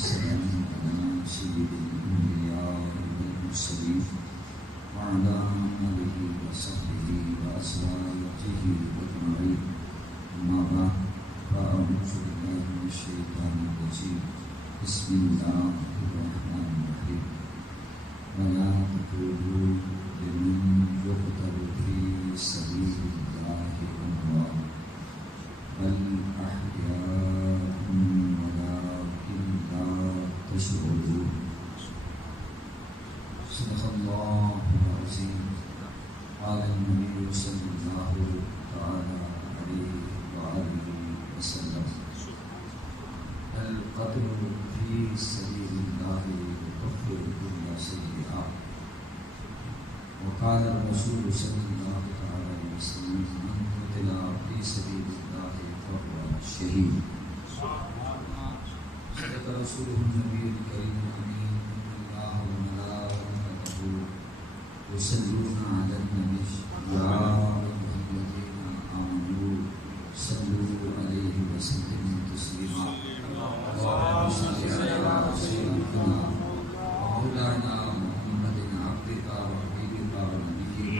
والسلام على سيد الأنبياء والمرسلين وعلى آله وصحبه وأزواجه أجمعين. أما بعد فأعوذ بالله من الشيطان الرجيم. بسم الله الرحمن الرحيم. ولا تقولوا لمن يقتل في سبيل الله أموات بل أحياء ولكن لا تشعرون. صدق الله العظيم. قال النبي صلى الله تعالى عليه وآله وسلم: القتل في سبيل الله يكفر كل سيئة. وقال الرسول صلى الله عليه وسلم: من قتل في سبيل الله فهو شهيد. صدق رسوله النبي الكريم الأمين. الله وملائكته يصلون على النبي يا أيها الذين آمنوا صلوا عليه وسلموا تسليما. اللهم صل على سيدنا مولانا محمد عبدك وحبيبك ونبيك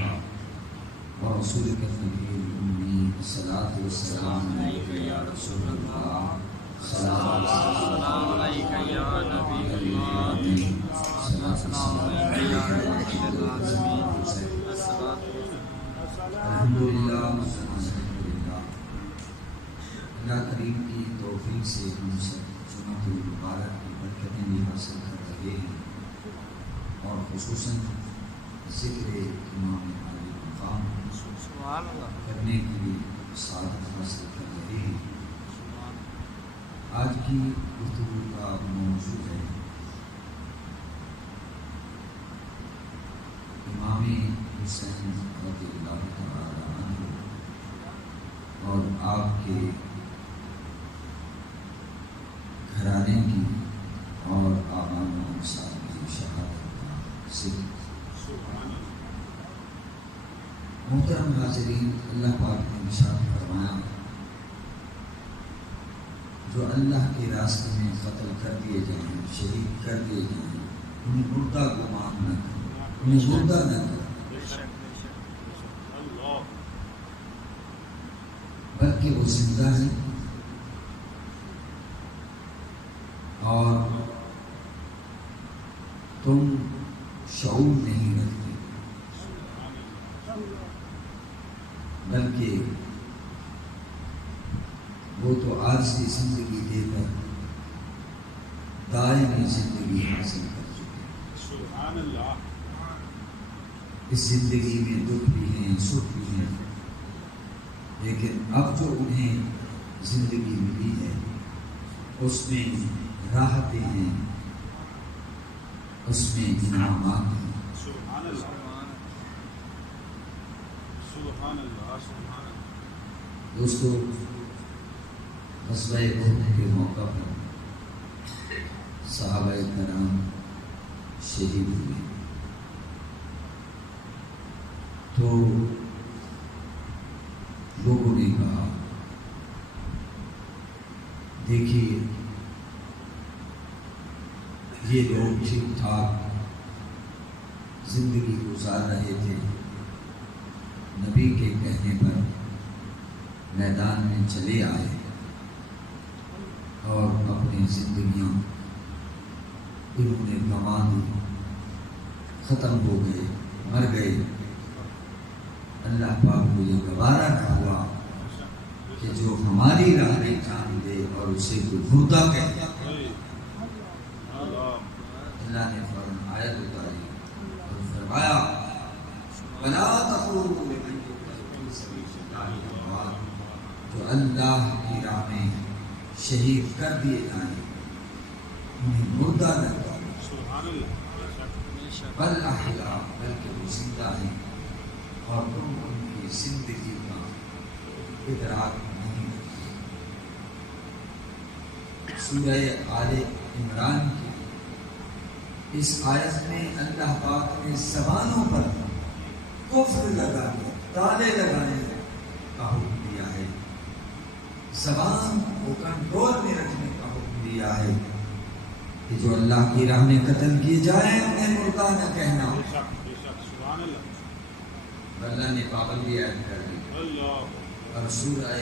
ورسولك النبي الأمي. الصلاة والسلام عليك يا رسول الله. السلام عليك يا نبي الله. السلام عليك يا رسول الله. الحمدللہ اللہ کریم کی توفیق سے ہم سب جمعۃ المبارک کی برکتیں بھی حاصل کر رہے ہیں اور خصوصاً ذکر امام عالی مقام کرنے کی بھی سعادت حاصل کر رہے ہیں. آج کی گفتگو کا موضوع ہے امام حسین رضی اللہ تعالی عنہ اور آپ کے گھرانے کی اور آبان و انصار کی شہادت کا ذکر. محترم حاضرین، اللہ پاک نے ارشاد فرمایا: جو اللہ کے راستے میں قتل کر دیے جائیں، شہید کر دیے جائیں، انہیں مردہ گمان نہ کرو، انہیں مردہ نہ کرو، بلکہ وہ زندہ ہیں اور تم شعور نہیں رکھتے، بلکہ وہ تو عارضی زندگی دے کر دائمی زندگی حاصل کر چکے. سبحان اللہ. اس زندگی میں دکھ بھی ہیں، سکھ بھی ہیں، لیکن اب جو انہیں زندگی ملی ہے اس میں راحتیں ہیں، اس میں انعامات ہیں. سبحان اللہ. سبحان اللہ. سبحان اللہ. دوستو، غزوہ احد کے موقع پر صحابہ کرام شہید ہوئے تو لوگوں نے کہا: دیکھیے یہ لوگ ٹھیک ٹھاک زندگی گزار رہے تھے، نبی کے کہنے پر میدان میں چلے آئے اور اپنی زندگیاں انہوں نے گنوا دی، ختم ہو گئے، مر گئے. اللہ پاک کو یہ گوارا نہ ہوا کہ جو ہماری راہ میں جان دے اور اسے کوئی مردہ کہے. اللہ نے فوراً آیت اتاری اور فرمایا: وَلَا تَقُولُوا لِمَن يُقْتَلُ فِي سَبِيلِ اللَّهِ أَمْوَاتٌ. جو اللہ کی راہ میں شہید کر دیے جائیں انہیں مردہ نہ کرو، بل احیاء، بلکہ وہ زندہ ہیں اور تم ان کی زندگی کا ادراک نہیں کرتے. سورہ آل عمران کی اس آیت میں اللہ پاک نے زبانوں پر کفر لگانے، تالے لگانے کا حکم دیا ہے، زبان کو کنٹرول میں رکھنے کا حکم دیا ہے. کہ جو اللہ کی راہ میں قتل کیے جائیں انہیں مردہ نہ کہنا. اللہ نے پابندی عائد کر دی. اور سورہ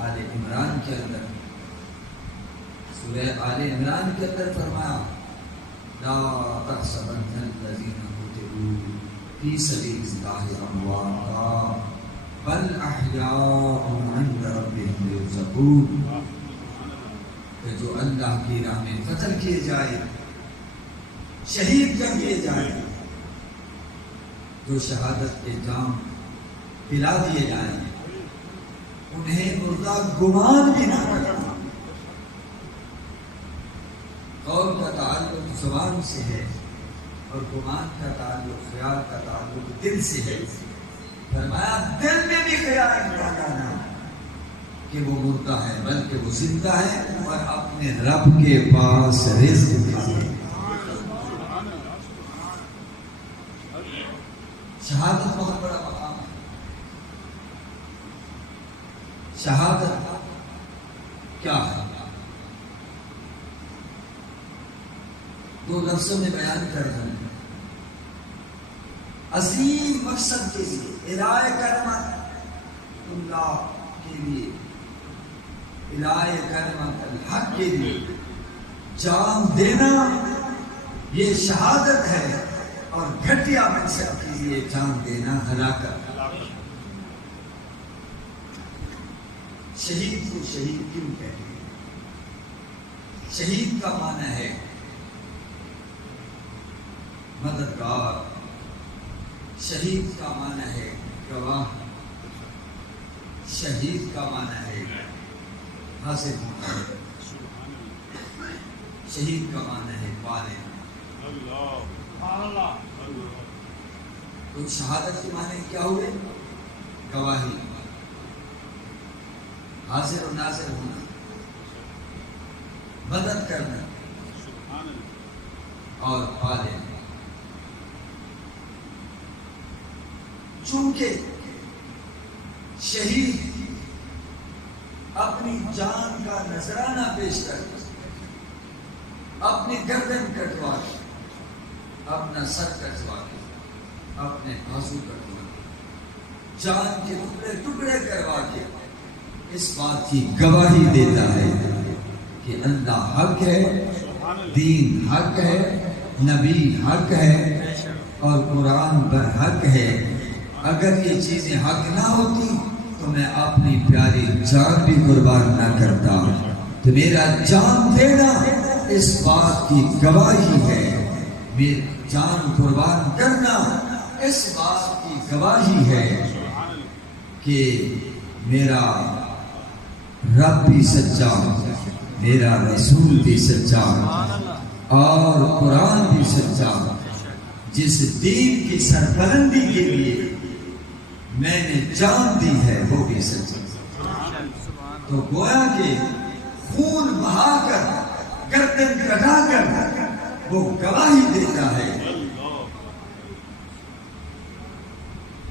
آل عمران کے اندر فرمایا لا تحسبن الذین قتلوا فی سبیل اللہ امواتا بل احیاء عند ربهم یرزقون. کہ جو اللہ کی راہ میں قتل کیے جائے، شہید کر دیے جائے، جو شہادت کے جام پلا دیے جائیں، انہیں مردہ گمان بھی نہ کرنا. قول کا تعلق زبان سے ہے اور گمان کا تعلق، خیال کا تعلق دل سے ہے. فرمایا دل میں بھی خیال نہ لانا کہ وہ مردہ ہے، بلکہ وہ زندہ ہے اور اپنے رب کے پاس رزق ہے. شہادت بہت بڑا مقام ہے. شہادت کیا ہے؟ دو لفظوں میں بیان کر رہا ہوں. عظیم مقصد کے لیے، الہ کلمت اللہ کے لیے، الہ کلمت الحق کے لیے جان دینا یہ شہادت ہے. اور گھٹیا منصب کے لیے جان دینا ہلاکت. شہید کو شہید کیوں کہتے ہیں؟ شہید کا معنی ہے مددگار، شہید کا معنی ہے گواہ، شہید کا معنی ہے حاصل ہونا، شہید کا معنی ہے پالے. تو شہادت کے معنی کیا ہوئے؟ گواہی، حاضر و ناظر ہونا، مدد کرنا اور پالے. چونکہ شہید اپنی جان کا نذرانہ پیش کر اپنی گردن کٹوا کے، اپنا سر کٹوا کے، اپنے بازو کٹوا کے، جان کے ٹکڑے ٹکڑے کروا کے اس بات کی گواہی دیتا ہے کہ اللہ حق ہے، دین حق ہے، نبی حق ہے اور قرآن پر حق ہے. اگر یہ چیزیں حق نہ ہوتی تو میں اپنی پیاری جان بھی قربان نہ کرتا. تو میرا جان دینا اس بات کی گواہی ہے، میری جان قربان کرنا اس بات کی گواہی ہے کہ میرا رب بھی سچا، میرا رسول بھی سچا اور قرآن بھی سچا. جس دین کی سربلندی کے لیے میں نے جان دی ہے وہ بھی سچا. تو گویا کہ خون بہا کر، گردن کٹا کر وہ گواہی دیتا ہے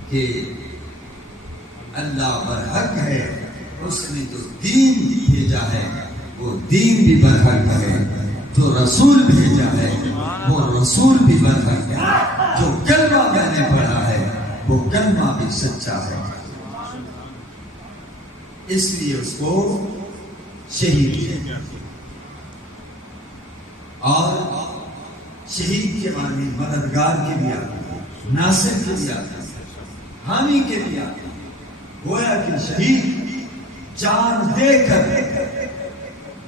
کہ اللہ برحق ہے، اس نے جو دین بھیجا ہے وہ دین بھی برحق ہے، جو رسول بھیجا ہے وہ رسول بھی برحق ہے، جو کلمہ میں نے پڑھا ہے وہ کلمہ بھی سچا ہے. اس لیے اس کو شہید کہتے ہیں. اور شہید کے معنی مددگار کے بھی آتے ہیں، ناصر کے بھی آتے ہیں، حامی کے بھی آتے ہیں. گویا کہ شہید جان دے کر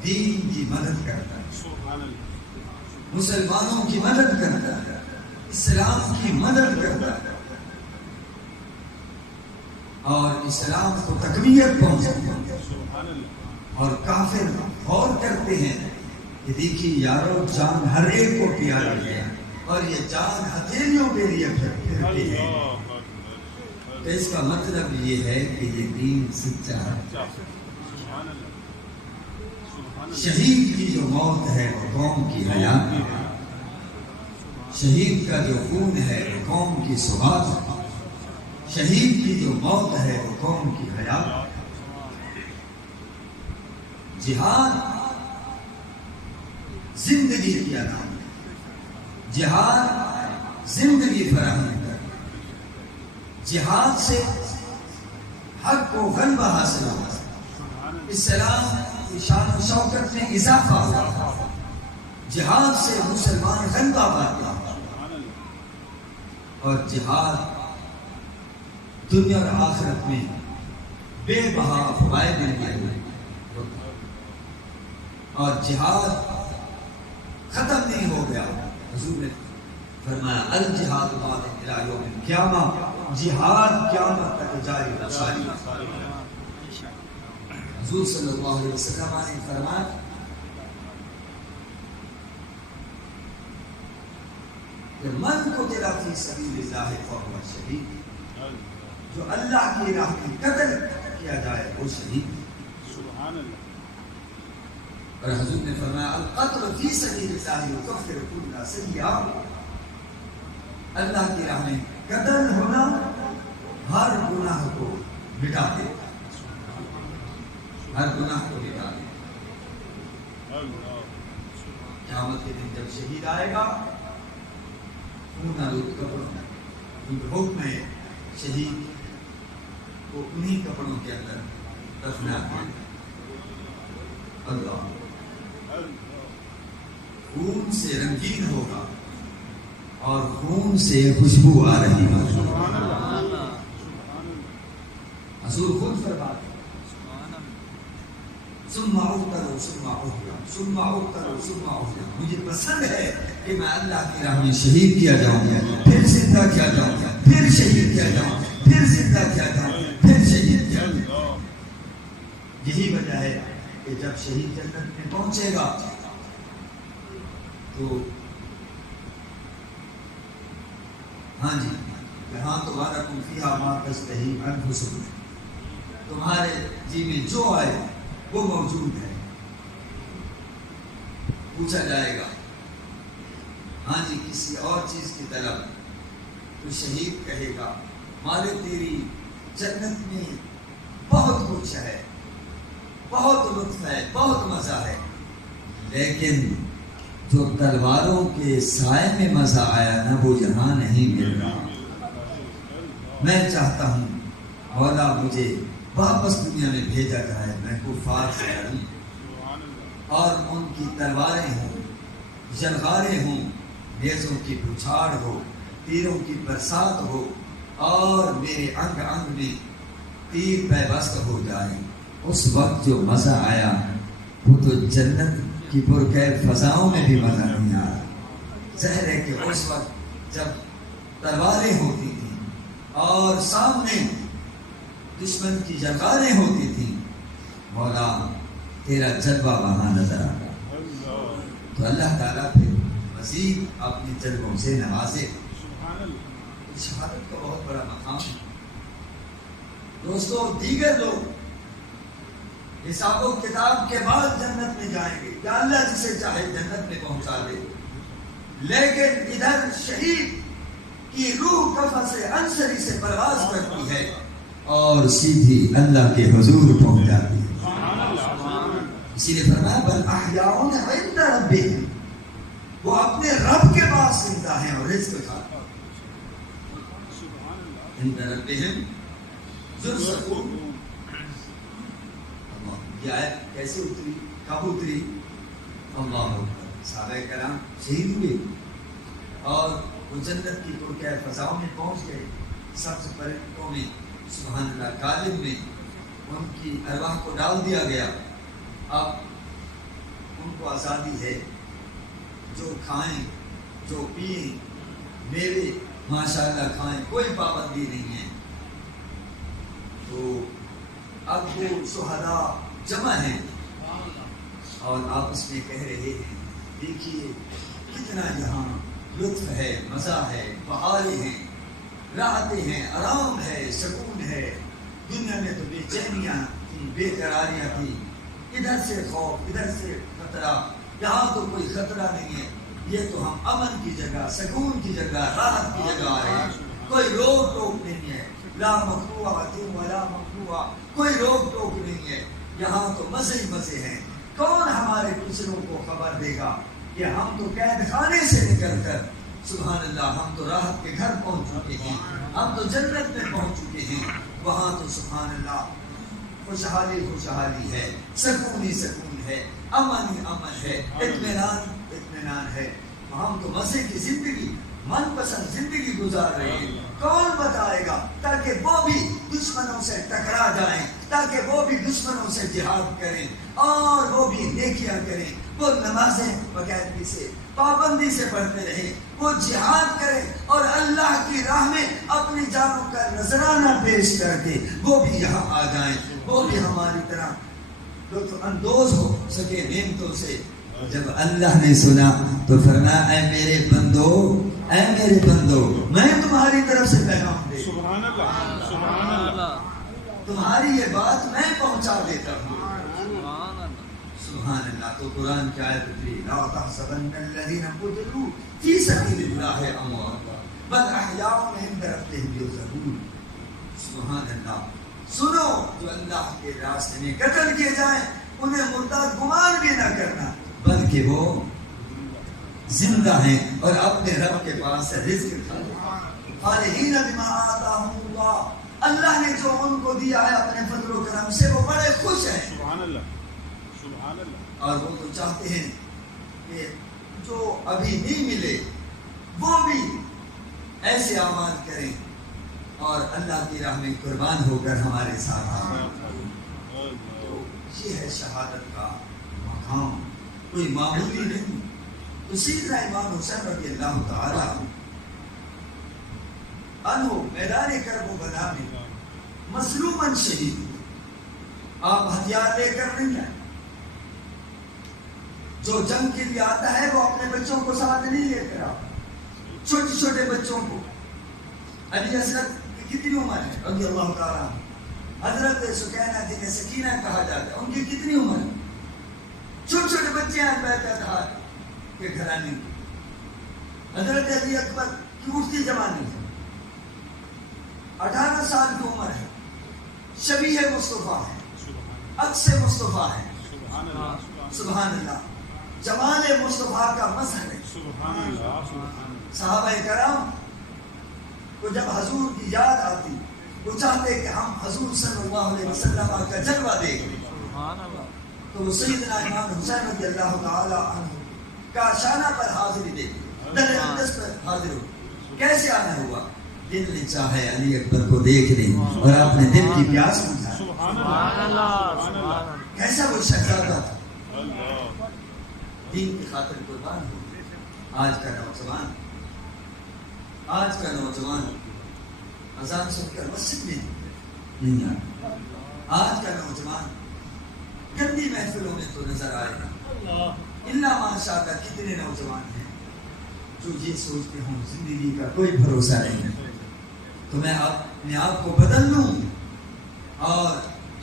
دین کی مدد کرتا ہے، مسلمانوں کی مدد کرتا ہے، اسلام کی مدد کرتا ہے اور اسلام کو تقویت پہنچاتا ہے. اور کافر غور کرتے ہیں کہ دیکھیے یارو، جان ہر ایک کو پیاری ہے اور یہ جان ہتھیلیوں کے لیے پھرتی ہے. تو اس کا مطلب یہ ہے کہ یہ دین سچا ہے. شہید کی جو موت ہے وہ قوم کی حیات ہے، شہید کا جو خون ہے وہ قوم کی سوات ہے، شہید کی جو موت ہے وہ قوم کی حیات ہے. جہاد زندگی کی علامت ہے۔ جہاد زندگی فراہم کر، جہاد سے حق کو غلبہ حاصل ہوا، اسلام کی شان و شوکت میں اضافہ ہوا، جہاد سے مسلمان غلبہ پاتا، اور جہاد دنیا اور آخرت میں بے بہا فوائد ملے، اور جہاد ختم نہیں ہو گیا۔ حضور نے فرمایا الجہاد بعد الی یوم القیامہ، جہاد قیامت تک جاری و ساری۔ حضور صلی اللہ علیہ وسلم نے فرمایا کہ من قتل فی سبیل اللہ فہو شہید، جو اللہ کی راہ میں قتل کیا جائے وہ شہید۔ سبحان اللہ۔ اور حضور نے فرمایا القتل فی سبیل اللہ یکفر کل سیئہ، اللہ کی راہ میں قتل ہونا ہر گناہ کو مٹا دے، ہر گناہ کو مٹا دے۔ قیامت کے دن جب شہید آئے گا، خون آلود کپڑوں میں، کیونکہ حکم ہے شہید کو انہی کپڑوں کے اندر دفنا دیا۔ اللہ خون سے رنگین ہوگا اور خون سے خوشبو آ رہی ہے۔ حضور خود فرماتے ہیں ثم اقتلوا ثم احیا ثم اقتلوا ثم احیا، مجھے پسند ہے کہ میں اللہ کی راہ میں شہید کیا جاؤں گا، پھر زندہ کیا جاؤں گا، پھر شہید کیا جاؤں گا، پھر زندہ کیا جاؤں گا، پھر شہید کیا جاؤں گا۔ یہی وجہ ہے کہ جب شہید جنت میں پہنچے گا تو ہاں جی یہاں تو وَلَكُمْ فِيهَا مَا تَشْتَهِي أَنفُسُكُمْ، تمہارے جی میں جو آئے وہ موجود ہے۔ پوچھا جائے گا ہاں جی کسی اور چیز کی طرف، تو شہید کہے گا مالک تیری جنت میں بہت کچھ ہے، بہت لطف ہے، بہت مزہ ہے، لیکن جو تلواروں کے سائے میں مزہ آیا نا وہ یہاں نہیں مل رہا۔ میں چاہتا ہوں مولا مجھے واپس دنیا میں بھیجا جائے، میں کفار سے لڑوں اور ان کی تلواریں ہوں، جلغاریں ہوں، نیزوں کی بچھاڑ ہو، تیروں کی برسات ہو، اور میرے انگ انگ میں تیر پیوست ہو جائے۔ اس وقت جو مزہ آیا وہ تو جنت کی پرکیف فضاؤں میں بھی مزہ نہیں آیا۔ ظاہر ہے کہ اس وقت جب تلواریں ہوتی تھیں اور سامنے دشمن کی جلغاریں ہوتی تھیں، مولا تیرا جلوہ وہاں نظر آتا، تو اللہ تعالیٰ پھر مزید اپنی جلووں سے نوازے۔ شہادت کا بہت بڑا مقام ہے دوستو۔ دیگر لوگ حساب و کتاب کے بعد جنت میں جائیں گے، یا اللہ جسے چاہے جنت میں پہنچا دے، لیکن ادھر شہید کی روح کفن سے انصری سے پرواز کرتی ہے اور سیدھی اللہ کے حضور پہنچ جاتی ہے۔ اسی لیے فرمایا بل احیاء عند ربہم، وہ اپنے رب کے پاس زندہ ہیں اور رزق کھاتے ہیں۔ عند ربہم یرزقون۔ یہ آیت کیسے اتری، کب اتری؟ اللہ اکبر، صحابہ کرام شہید ہوئے اور وہ جنت کی پرکیف فضاؤں میں پہنچ گئے، سبز پرندوں میں، سبحان اللہ، قالب میں ان کی ارواح کو ڈال دیا گیا۔ اب ان کو آزادی ہے، جو کھائیں جو پئیں، میوے ماشاءاللہ کھائیں، کوئی پابندی نہیں ہے۔ تو اب وہ شہداء جمع ہیں اور آپس میں کہہ رہے ہیں دیکھیے کتنا یہاں لطف ہے، مزہ ہے، بہاریں ہیں، راحتیں ہیں، آرام ہے، سکون ہے۔ دنیا میں تو بے چینیاں تھیں، بے قراریاں تھیں، ادھر سے خوف، ادھر سے خطرہ، یہاں تو کوئی خطرہ نہیں ہے۔ یہ تو ہم امن کی جگہ، سکون کی جگہ، راحت کی جگہ آئے ہیں، کوئی روک ٹوک نہیں ہے، لا مقروعۃ ولا ممنوعہ، کوئی روک ٹوک نہیں ہے، یہاں تو مزے ہی مزے ہیں۔ کون ہمارے دوسروں کو خبر دے گا کہ ہم تو قید خانے سے نکل کر سبحان اللہ ہم تو راحت کے گھر پہنچ چکے ہیں، ہم تو جنت میں پہنچ چکے ہیں، وہاں تو سبحان اللہ خوشحالی خوشحالی ہے، سکون ہی سکون ہے، امن ہی امن ہے، اطمینان اطمینان ہے۔ ہم تو مزے کی زندگی، من پسند زندگی گزار رہے ہیں۔ کون بتائے گا تاکہ وہ بھی دشمنوں سے ٹکرا جائیں، تاکہ وہ بھی دشمنوں سے جہاد کریں اور وہ بھی نیکیاں کریں، وہ نمازیں باقاعدگی سے پابندی سے پڑھتے رہیں، وہ جہاد کریں اور اللہ کی راہ میں اپنی جانوں کا نذرانہ پیش کر کے وہ بھی یہاں آ جائیں، وہ بھی ہماری طرح لطف اندوز ہو سکے نعمتوں سے۔ جب اللہ نے سنا تو فرمایا اے میرے بندو، اے میرے بندو، میں تمہاری طرف سے پیغام دے، سبحان اللہ سبحان اللہ، تمہاری یہ بات میں پہنچا دیتا ہوں، سبحان اللہ۔ تو قرآن کی آیت اتری لا تحسبن الذین قتلوا فی سبیل اللہ اموات بل احیاء عند ربهم یرزقون، سبحان اللہ۔ سنو جو اللہ کے راستے میں قتل کیے جائیں انہیں مردہ گمان بھی نہ کرنا، بلکہ وہ زندہ ہیں اور اپنے رب کے پاس سے رزق کھاتے، فارحین بما آتاہم اللہ، اللہ نے جو ان کو دیا ہے اپنے فضل و کرم سے وہ بڑے خوش ہیں، سبحان اللہ سبحان اللہ۔ اور وہ تو چاہتے ہیں کہ جو ابھی نہیں ملے وہ بھی ایسے اعمال کریں اور اللہ کی راہ میں قربان ہو کر ہمارے ساتھ آئیں۔ تو یہ ہے شہادت کا مقام، کوئی معمولی نہیں۔ تو سیدنا امام حسین رضی اللہ تعالیٰ عنہ میدان کرب و بلا میں مظلوماً شہید ہوئے۔ آپ ہتھیار لے کر نہیں آئے، جو جنگ کے لیے آتا ہے وہ اپنے بچوں کو ساتھ نہیں لے کر آتا، چھوٹے چھوٹے بچوں کو۔ علی حضرت کی کتنی عمر ہے رضی اللہ تعالیٰ، حضرت سکینہ جنہیں سکینہ کہا جاتا ہے، ان کی کتنی عمر ہے؟ چھوٹے چھوٹے بچے ہیں بیٹھا تھا کہ گھرانے کی۔ حضرت علی اکبر کی اٹھتی جوانی ہے، 18 سال کی عمر ہے، شبیہ مصطفیٰ ہے، عکس مصطفیٰ ہے، سبحان اللہ، جمال مصطفیٰ کا مظہر ہے، سبحان اللہ۔ صحابہ کرام کو جب حضور کی یاد آتی وہ چاہتے کہ ہم حضور صلی اللہ علیہ وسلم کا جلوہ دیکھیں، تو وہ سیدنا امام حسین رضی اللہ تعالی عنہ کا شانہ پر حاضری دیکھی، در اقدس پر حاضر ہو۔ کیسے آنا ہوا؟ دل نے چاہے علی اکبر کو دیکھ لیں اور اپنے دل کی پیاس بجھا۔ سبحان اللہ۔ کیسا وہ شہزادہ تھا، دین کی خاطر قربان ہو۔ آج کا نوجوان اذان سن کر مسجد میں نہیں آتا، آج کا نوجوان گندی محفلوں میں تو نظر آئے گا، اللہ ماشاء اللہ کتنے نوجوان ہیں جو یہ سوچتے ہوں زندگی کا کوئی بھروسہ نہیں ہے، تو میں اپنے آپ کو بدل لوں اور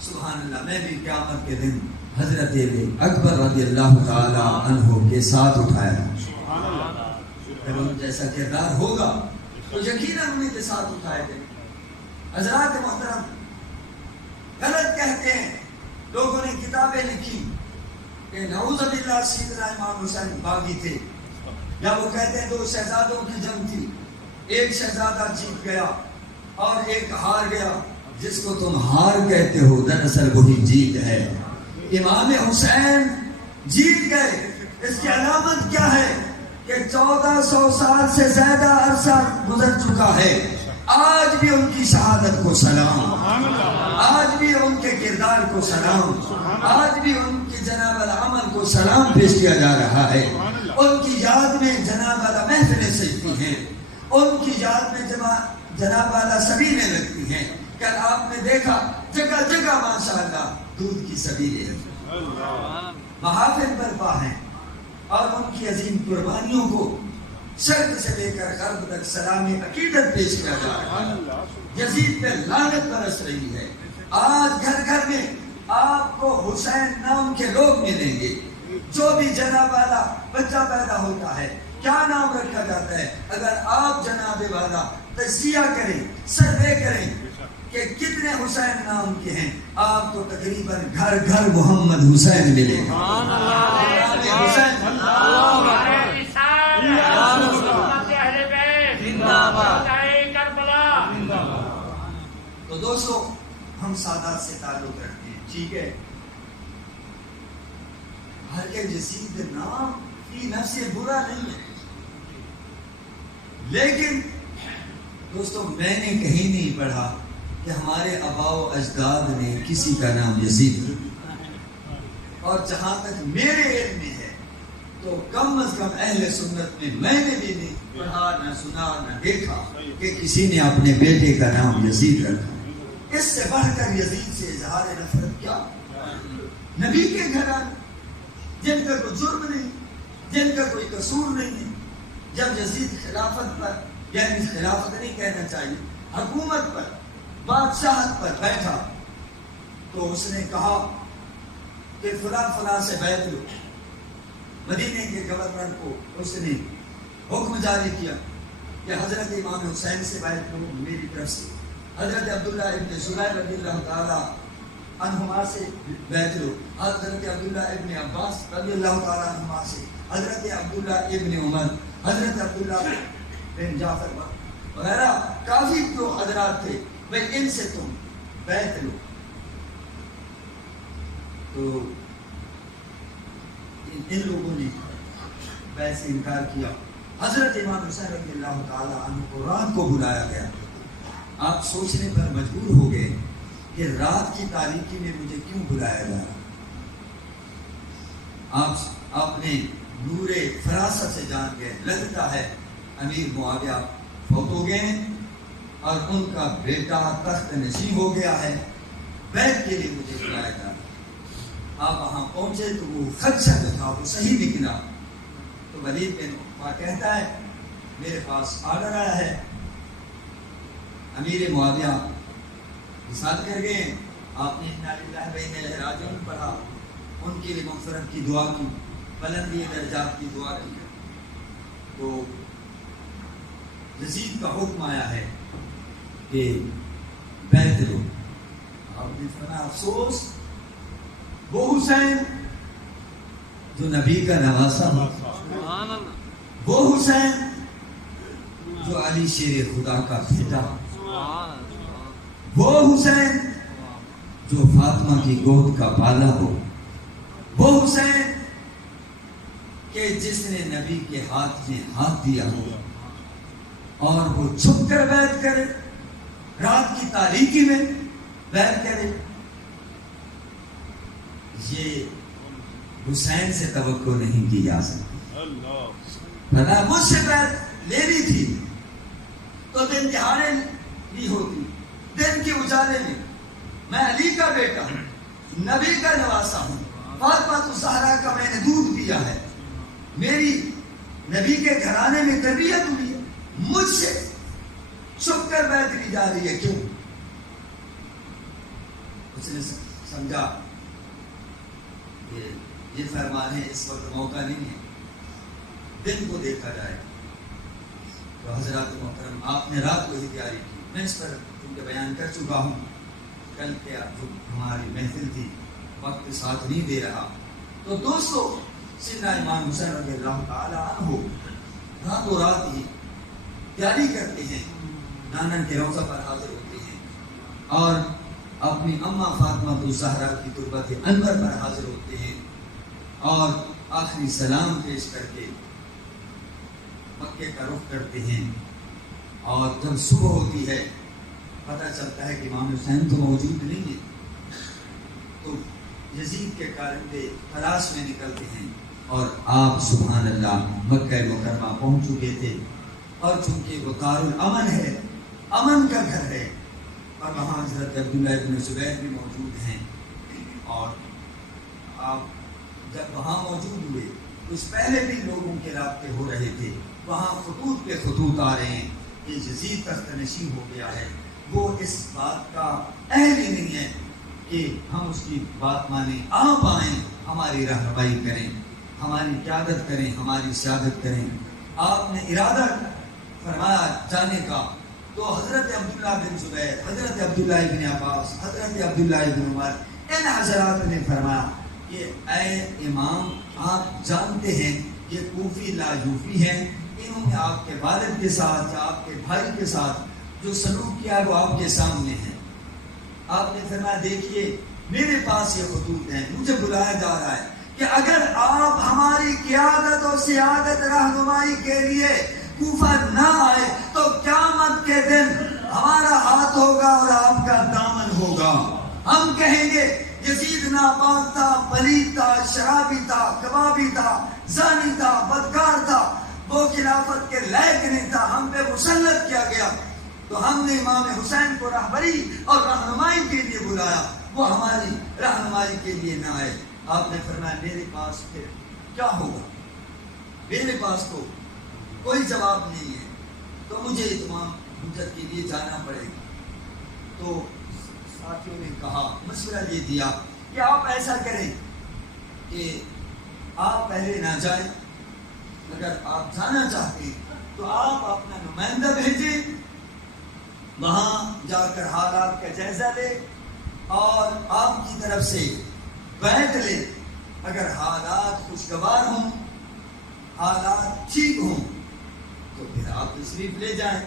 سبحان اللہ میں بھی قیامت کے دن حضرت اکبر رضی اللہ تعالی عنہ کے ساتھ اٹھایا۔ جب ان جیسا کردار ہوگا تو یقیناً انہیں کے ساتھ اٹھائے گئے۔ حضرات محترم، غلط کہتے ہیں، لوگوں نے کتابیں لکھی کہ نعوذ باللہ سیدنا امام حسین باغی تھے، یا وہ کہتے ہیں 2 شہزادوں کی جنگ تھی، ایک شہزادہ جیت گیا اور ایک ہار گیا، جس کو تم ہار کہتے ہو دراصل وہی جیت ہے۔ امام حسین جیت گئے، اس کی علامت کیا ہے کہ 1400 سال سے زیادہ عرصہ گزر چکا ہے، آج بھی ان کی شہادت کو سلام، آج بھی ان کے کردار کو سلام، آج بھی ان کی جناب العمل کو سلام پیش کیا جا رہا ہے۔ ان کی یاد میں جناب والا محفلیں سجتی ہیں، ان کی یاد میں جناب والا سبیلیں لگتی ہیں۔ کل آپ نے دیکھا جگہ جگہ ماشاءاللہ دودھ کی سبیلیں ہیں، محافل برپا ہیں، اور ان کی عظیم قربانیوں کو شرق سے لے کر غرب تک سلامی عقیدت پیش کیا جا رہا ہے۔ یزید پہ لعنت برس رہی ہے۔ آج گھر گھر میں آپ کو حسین نام کے لوگ ملیں گے، جو بھی جناب والا بچہ پیدا ہوتا ہے کیا نام رکھا جاتا ہے؟ اگر آپ جناب والا تجزیہ کریں، سروے کریں کہ کتنے حسین نام کے ہیں، آپ کو تقریباً گھر گھر محمد حسین ملے گا۔ حسین دوستو ہم سادات سے تعلق رکھتے ہیں، ٹھیک ہے، ہر یزید نام کی نفس برا نہیں ہے، لیکن دوستو میں نے کہیں نہیں پڑھا کہ ہمارے آباء و اجداد نے کسی کا نام یزید رکھا، اور جہاں تک میرے علم میں ہے تو کم از کم اہل سنت میں نے بھی نہیں پڑھا، نہ سنا، نہ دیکھا کہ کسی نے اپنے بیٹے کا نام یزید رکھا۔ اس سے بڑھ کر یزید سے اظہار نفرت کیا؟ نبی کے گھرانے جن کا کوئی جرم نہیں، جن کا کوئی قصور نہیں ہے، جب یزید خلافت پر، یعنی خلافت نہیں کہنا چاہیے، حکومت پر، بادشاہت پر بیٹھا تو اس نے کہا کہ فلاں فلاں سے بیعت لو۔ مدینے کے گورنر کو اس نے حکم جاری کیا کہ حضرت امام حسین سے بیعت لو میری طرف سے، حضرت عبداللہ ابن زبیر رضی اللہ تعالی عنہما سے بیعت لو، حضرت عبداللہ ابن عباس رضی اللہ تعالی عنہما سے، حضرت عبداللہ ابن عمر، حضرت عبداللہ بن جعفر وغیرہ کافی جو حضرات تھے، بھئی ان سے تم بیعت لو۔ تو ان لوگوں نے بیعت سے انکار کیا۔ حضرت امام حسین رضی اللہ تعالی عنہ کو رات کو بلایا گیا۔ آپ سوچنے پر مجبور ہو گئے کہ رات کی تاریکی میں مجھے کیوں بلایا گیا؟ آپ نے نور فراست سے جان گئے، لگتا ہے امیر معاویہ فوت ہو گئے ہیں اور ان کا بیٹا تخت نشین ہو گیا ہے، بیعت کے لیے مجھے بلایا گیا۔ آپ وہاں پہنچے تو وہ خدشہ جو تھا وہ صحیح نکلا۔ تو ولید بن عقبہ کہتا ہے میرے پاس آرڈر آیا ہے، امیر معاویہ وصال کر گئے۔ آپ نے انا للہ و انا الیہ راجعون پڑھا، ان کے لیے مغفرت کی دعا کی، بلندی درجات کی دعا کی۔ تو یزید کا حکم آیا ہے کہ بیعت لو۔ آپ نے فرمایا افسوس وہ حسین جو نبی کا نواسہ ہو، وہ حسین جو علی شیر خدا کا بیٹا، وہ حسین جو فاطمہ کی گود کا بالا ہو، وہ حسین کہ جس نے نبی کے ہاتھ میں ہاتھ دیا ہو اور وہ چھپ کر بیعت کرے، رات کی تاریکی میں بیعت کرے، یہ حسین سے توقع نہیں کی جا سکتی۔ بنا مجھ سے بیعت لینی تھی تو دن دہاڑے لی ہوتی، دن کے اجالے میں۔ میں علی کا بیٹا ہوں، نبی کا نواسہ ہوں، فاطمہ الزہرا کا میں نے دودھ پیا ہے، میری نبی کے گھرانے میں تربیت ہوئی ہے، مجھ سے چھپ کر بیعت لی جا رہی ہے، کیوں؟ اس نے سمجھا یہ فرمان ہے، اس وقت موقع نہیں ہے، دن کو دیکھا جائے۔ تو حضرات محترم، آپ نے رات کو ہی تیاری کی، میں اس پر چونکہ بیان کر چکا ہوں، کل کیا جو ہماری محفل تھی وقت ساتھ نہیں دے رہا۔ تو دوستو سیدنا امام حسین رضی اللہ تعالی عنہ راتوں رات ہی تیاری کرتے ہیں، نانا کے روضہ پر حاضر ہوتے ہیں اور اپنی اماں فاطمہ الزہرا کی تربت انور پر حاضر ہوتے ہیں اور آخری سلام پیش کر کے مکے کا رخ کرتے ہیں۔ اور جب صبح ہوتی ہے پتہ چلتا ہے کہ امام حسین تو موجود نہیں ہے، تو یزید کے کارندے تلاش میں نکلتے ہیں اور آپ سبحان اللہ مکہ مکرمہ پہنچ چکے تھے، اور چونکہ وہ دار الامن ہے، امن کا گھر ہے، اور وہاں حضرت عبداللہ ابن زبیر بھی موجود ہیں، اور آپ جب وہاں موجود ہوئے اس پہلے بھی لوگوں کے رابطے ہو رہے تھے، وہاں خطوط پہ خطوط آ رہے ہیں کہ یزید تخت نشین ہو گیا ہے، وہ اس بات کا اہل ہی نہیں ہے کہ ہم اس کی بات مانیں، آپ آئیں، ہماری رہنمائی کریں، ہماری قیادت کریں، ہماری سیادت کریں۔ آپ نے ارادہ فرمایا جانے کا، تو حضرت عبداللہ بن زبیر، حضرت عبداللہ ابن عباس، حضرت عبداللہ ابن عمر، ان حضرات نے فرمایا کہ اے امام، آپ جانتے ہیں یہ کوفی لاجوفی ہیں، انہوں نے آپ کے والد کے ساتھ یا آپ کے بھائی کے ساتھ جو سلوک کیا وہ آپ کے سامنے ہے، آپ نے فرمایا دیکھیے میرے پاس یہ خطوط ہیں، مجھے بلایا جا رہا ہے کہ اگر آپ ہماری قیادت اور سیادت رہنمائی کے لیے کوفہ نہ آئے تو قیامت کے دن ہمارا ہاتھ ہوگا اور آپ کا دامن ہوگا. ہم کہیں گے یزید ناپاک تھا، پلید تھا، شرابی تھا، کبابی تھا، زانی تھا، بدکار تھا، وہ خلافت کے لائق نہیں تھا، ہم پہ مسلط کیا گیا. تو ہم نے امام حسین کو رہبری اور رہنمائی کے لیے بلایا، وہ ہماری رہنمائی کے لیے نہ آئے. آپ نے فرمایا میرے پاس پھر کیا ہوگا؟ میرے پاس تو کوئی جواب نہیں ہے، تو مجھے اتمام حجت کے لیے جانا پڑے گا. تو ساتھیوں نے کہا، مشورہ یہ دیا کہ آپ ایسا کریں کہ آپ پہلے نہ جائیں، اگر آپ جانا چاہتے ہیں تو آپ اپنا نمائندہ بھیجیں، وہاں جا کر حالات کا جائزہ لے اور آپ کی طرف سے بیعت لے. اگر حالات خوشگوار ہوں، حالات ٹھیک ہوں تو پھر آپ تشریف لے جائیں.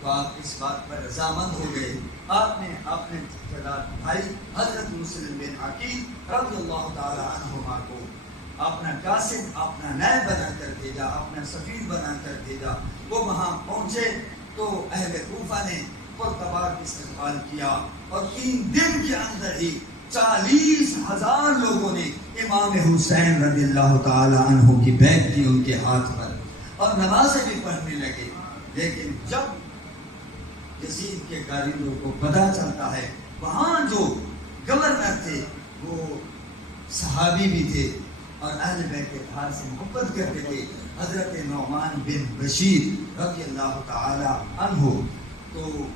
تو آپ اس بات پر رضامند ہو گئے. آپ نے اپنے جلال بھائی حضرت مسلم بن عقیل رضی اللہ تعالی عنہما کو اپنا قاصد، اپنا نائب بنا کر بھیجا، اپنا سفیر بنا کر بھیجا. وہ وہاں پہنچے تو اہل کوفہ نے پرتبار استقبال کیا اور 3 دن کے اندر ہی 40,000 لوگوں نے امام حسین رضی اللہ تعالی عنہ کی بیعت کی ان کے ہاتھ پر، اور نمازیں بھی پڑھنے لگے. لیکن جب یزید کے کاریگروں کو پتہ چلتا ہے، وہاں جو گورنر تھے وہ صحابی بھی تھے اور اہل بیت اطہار سے محبت کرتے تھے، حضرت نعمان بن بشیر رضی اللہ تعالی عنہ. تو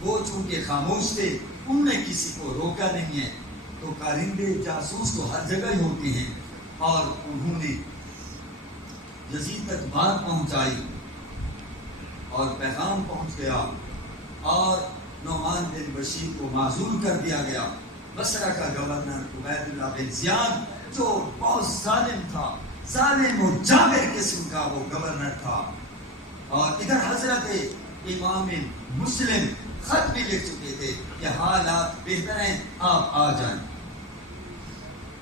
وہ چونکہ خاموش تھے، انہوں نے کسی کو روکا نہیں ہے. تو کارندے جاسوس تو ہر جگہ ہی ہوتے ہیں، اور انہوں نے یزید تک بات پہنچائی اور پیغام پہنچ گیا اور نعمان بن بشیر کو معزول کر دیا گیا. بصرہ کا گورنر عبید اللہ بن زیاد جو بہت ظالم تھا، ظالم و جابر قسم کا وہ گورنر تھا. اور ادھر حضرت امام مسلم خط بھی لکھ چکے تھے کہ حالات بہتر ہیں، آپ آ جائیں،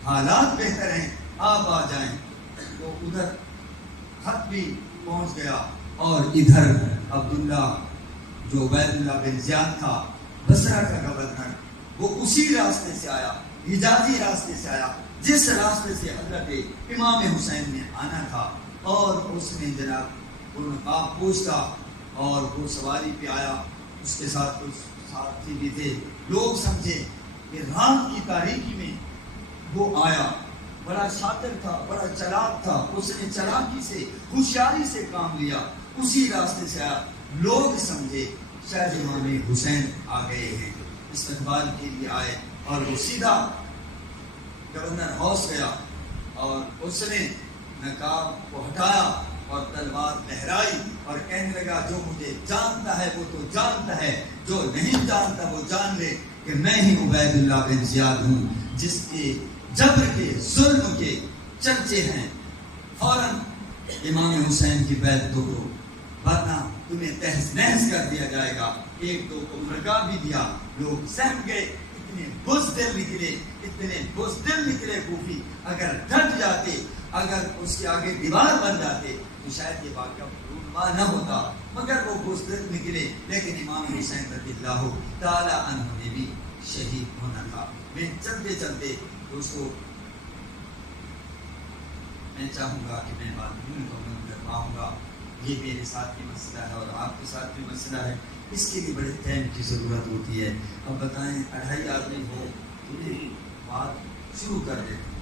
حالات بہتر ہیں، آپ آ جائیں. تو ادھر خط بھی پہنچ گیا اور ادھر عبداللہ جو عبید اللہ بن زیاد تھا بصرہ کا گورنر، وہ اسی راستے سے آیا، حجازی راستے سے آیا جس راستے سے حضرت امام حسین نے آنا تھا. اور اس نے جناب وہ نقاب پوش تھا اور وہ سواری پہ آیا، اس کے ساتھ کچھ ساتھی بھی تھے. لوگ سمجھے کہ رات کی تاریکی میں وہ آیا، بڑا شاطر تھا، بڑا چلاک تھا، اس نے چلاکی سے، ہوشیاری سے کام لیا، اسی راستے سے آیا. لوگ سمجھے شاید امام حسین آ گئے ہیں، استقبال کے لیے آئے. اور وہ سیدھا گورنر ہاؤس گیا اور اس نے نقاب کو ہٹایا اور تلوار لہرائی اور کہنے لگا جو مجھے جانتا ہے وہ تو جانتا ہے، جو نہیں جانتا وہ جان لے کہ میں ہی عبید اللہ بن زیاد ہوں جس کے جبر کے، ظلم کے چرچے ہیں. فوراً امام حسین کی بیعت دو، ورنہ تمہیں تہس نہس کر دیا جائے گا. 1-2 کو مرغا بھی دیا. لوگ سہم گئے، اتنے بزدل نکلے، اتنے بزدل نکلے کوفی. اگر ڈٹ جاتے، اگر اس کے آگے دیوار بن جاتے تو شاید یہ واقعہ رونما نہ ہوتا، مگر وہ بزدل نکلے. لیکن امام حسین رضی اللہ تعالی عنہ نے بھی شہید ہونا تھا. میں چلتے چلتے دوستو میں چاہوں گا کہ میں بات مکمل کر پاؤں گا. یہ میرے ساتھ بھی مسئلہ ہے اور آپ کے ساتھ بھی مسئلہ ہے، اس کے لیے بڑے ٹائم کی ضرورت ہوتی ہے. اب بتائیں 2.5 آدمی ہو تو یہ بات شروع کر دیتے.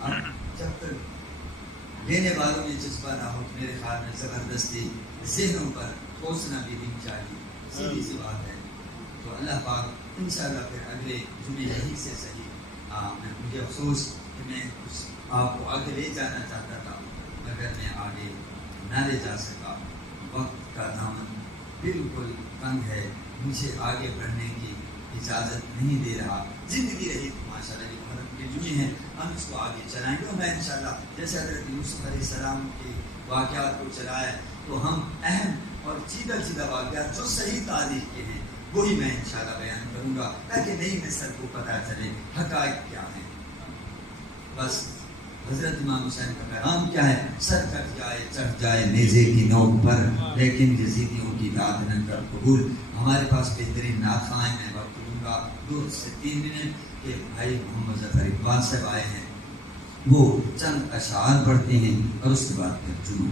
اب جب تک لینے والوں میں جذبہ نہ ہو تو میرے خیال میں زبردستی ذہنوں پر ٹھوسنا بھی نہیں چاہیے. سیدھی سی بات ہے. تو اللہ پاک انشاءاللہ پھر اگلے جمعے یہی سے صحیح. مجھے افسوس کہ میں آپ کو آگے لے جانا چاہتا تھا مگر میں آگے نہ لے جا سکا. وقت کا دامن بالکل تنگ ہے، مجھے آگے بڑھنے کی اجازت نہیں دے رہا. زندگی رہی ماشاءاللہ یہ بھارت کے جمعے ہیں، ہم اس کو آگے چلائیں گے. اور میں انشاءاللہ جیسے حضرت یوسف علیہ السلام کے واقعات کو چلائے تو ہم اہم اور چیدہ واقعات جو صحیح تاریخ کے ہیں وہی میں انشاءاللہ بیان کروں گا تاکہ نئی نسل کو پتہ چلے حقائق کیا ہیں. بس حضرت امام حسین کا پیغام کیا ہے؟ سر کٹ جائے چڑھ جائے نیزے کی نوک پر لیکن یزیدیوں کی داد نہ کر قبول. ہمارے پاس بہترین ناخوان ہے، وقت دوں گا 2 سے 3 منٹ کہ بھائی محمد ظفر اقبال صاحب آئے ہیں، وہ چند اشعار پڑھتے ہیں اور اس کے بعد پھر چنو.